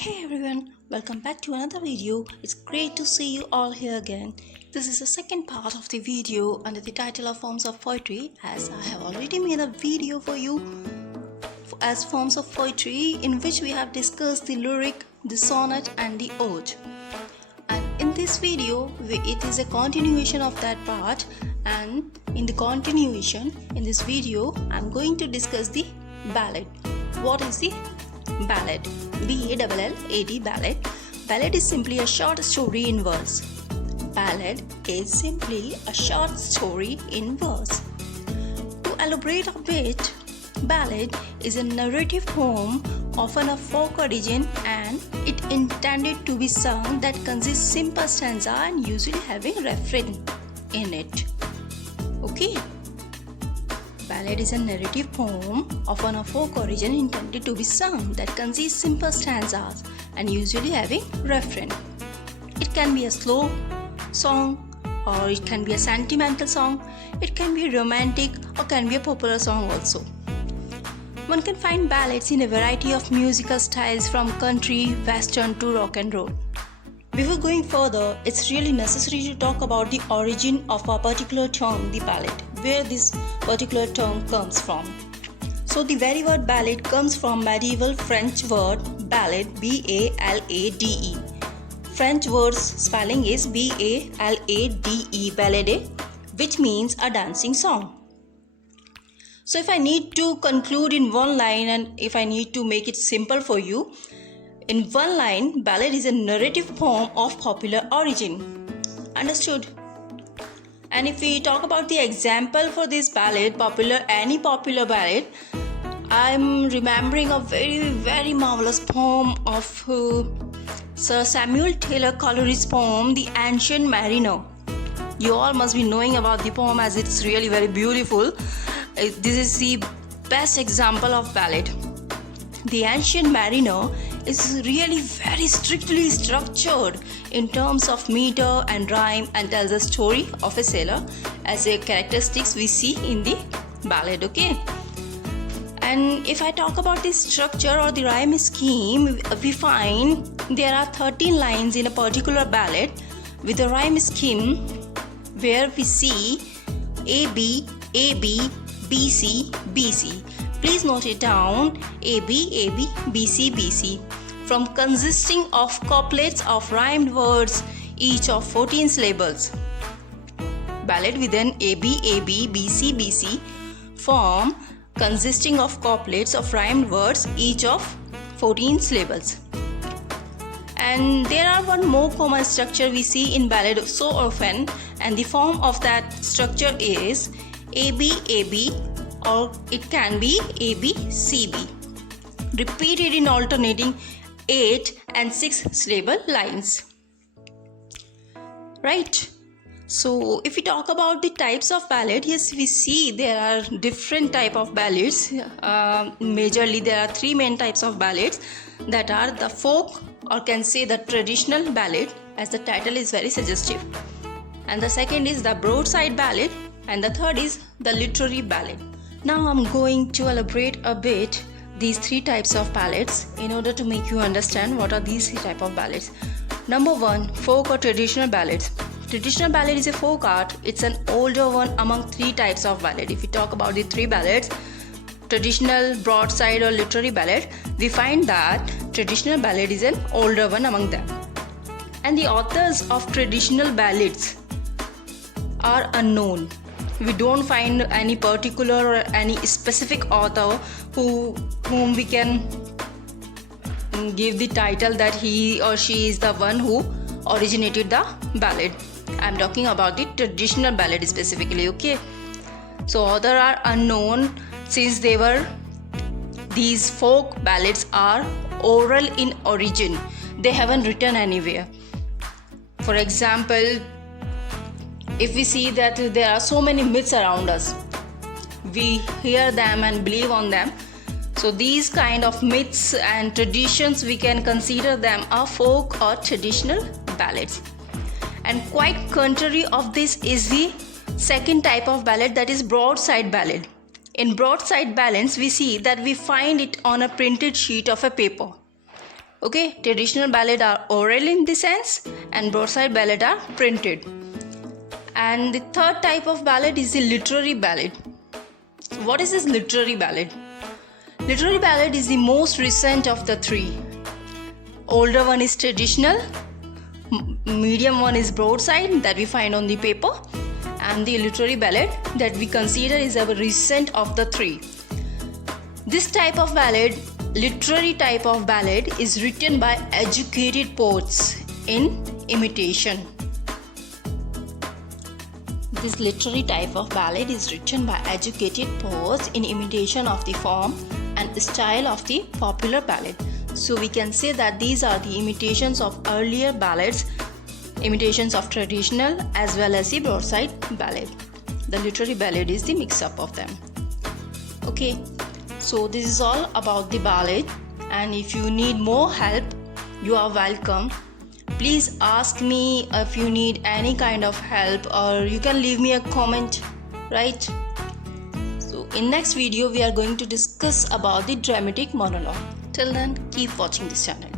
Hey everyone, welcome back to another video. It's great to see you all here again. This is the second part of the video under the title of Forms of Poetry, as I have already made a video for you as forms of poetry in which we have discussed the lyric, the sonnet and the ode. And in this video, it is a continuation of that part, and in the continuation in this video, I'm going to discuss the ballad. What is the ballad? B-A-L-L-A-D, ballad. Ballad is simply a short story in verse. Ballad is simply a short story in verse. To elaborate a bit, ballad is a narrative poem, often of folk origin, and it intended to be sung that consists simple stanza and usually having refrain in it. Okay. Ballad is a narrative poem, often of folk origin, intended to be sung that consists simple stanzas and usually having refrain. It can be a slow song, or it can be a sentimental song. It can be romantic, or can be a popular song also. One can find ballads in a variety of musical styles, from country, western to rock and roll. Before going further, it's really necessary to talk about the origin of a particular term, the ballad, where this particular term comes from. So the very word ballad comes from medieval French word ballad, B-A-L-A-D-E. French word's spelling is B-A-L-A-D-E, ballade, which means a dancing song. So if I need to conclude in one line, and if I need to make it simple for you, in one line, ballad is a narrative poem of popular origin. Understood? And if we talk about the example for this ballad, any popular ballad, I'm remembering a very marvelous poem of Sir Samuel Taylor Coleridge's poem, The Ancient Mariner. You all must be knowing about the poem, as it's really very beautiful. This is the best example of ballad. The Ancient Mariner is really very strictly structured in terms of meter and rhyme, and tells the story of a sailor as a characteristics we see in the ballad. Okay. And if I talk about the structure or the rhyme scheme, we find there are 13 lines in a particular ballad with a rhyme scheme where we see A-B, A-B, B-C, B-C. Please note it down, A-B, A-B, B-C, B-C. From consisting of couplets of rhymed words, each of 14 syllables. Ballad with an A-B, A-B, B-C, B-C form consisting of couplets of rhymed words, each of 14 syllables. And there are one more common structure we see in ballad so often, and the form of that structure is A-B, A-B, or it can be A-B, C-B, repeated in alternating 8 and 6 syllable lines. Right? So if we talk about the types of ballad, yes, we see there are different type of ballads. Majorly there are three main types of ballads, that are the folk, or can say the traditional ballad, as the title is very suggestive, and the second is the broadside ballad, and the third is the literary ballad. Now I'm going to elaborate a bit these three types of ballads in order to make you understand what are these three types of ballads. Number one, folk or traditional ballads. Traditional ballad is a folk art. It's an older one among three types of ballad. If we talk about the three ballads, traditional, broadside or literary ballad, we find that traditional ballad is an older one among them. And the authors of traditional ballads are unknown. We don't find any particular or any specific author whom we can give the title that he or she is the one who originated the ballad. I'm talking about the traditional ballad specifically. Okay, so authors are unknown, since these folk ballads are oral in origin. They haven't written anywhere. For example, if we see that there are so many myths around us, we hear them and believe on them. So these kind of myths and traditions, we can consider them a folk or traditional ballads. And quite contrary of this is the second type of ballad, that is broadside ballad. In broadside ballads, we see that we find it on a printed sheet of a paper. Okay, traditional ballad are oral in the sense and broadside ballad are printed. And the third type of ballad is the literary ballad. So what is this literary ballad? Literary ballad is the most recent of the three. Older one is traditional, medium one is broadside that we find on the paper, and the literary ballad that we consider is our recent of the three. This type of ballad, literary type of ballad, is written by educated poets in imitation. This literary type of ballad is written by educated poets in imitation of the form and style of the popular ballad. So we can say that these are the imitations of earlier ballads, imitations of traditional as well as the broadside ballad. The literary ballad is the mix-up of them. Okay, so this is all about the ballad, and if you need more help, you are welcome. Please ask me if you need any kind of help, or you can leave me a comment, right? So in next video we are going to discuss about the dramatic monologue. Till then, keep watching this channel.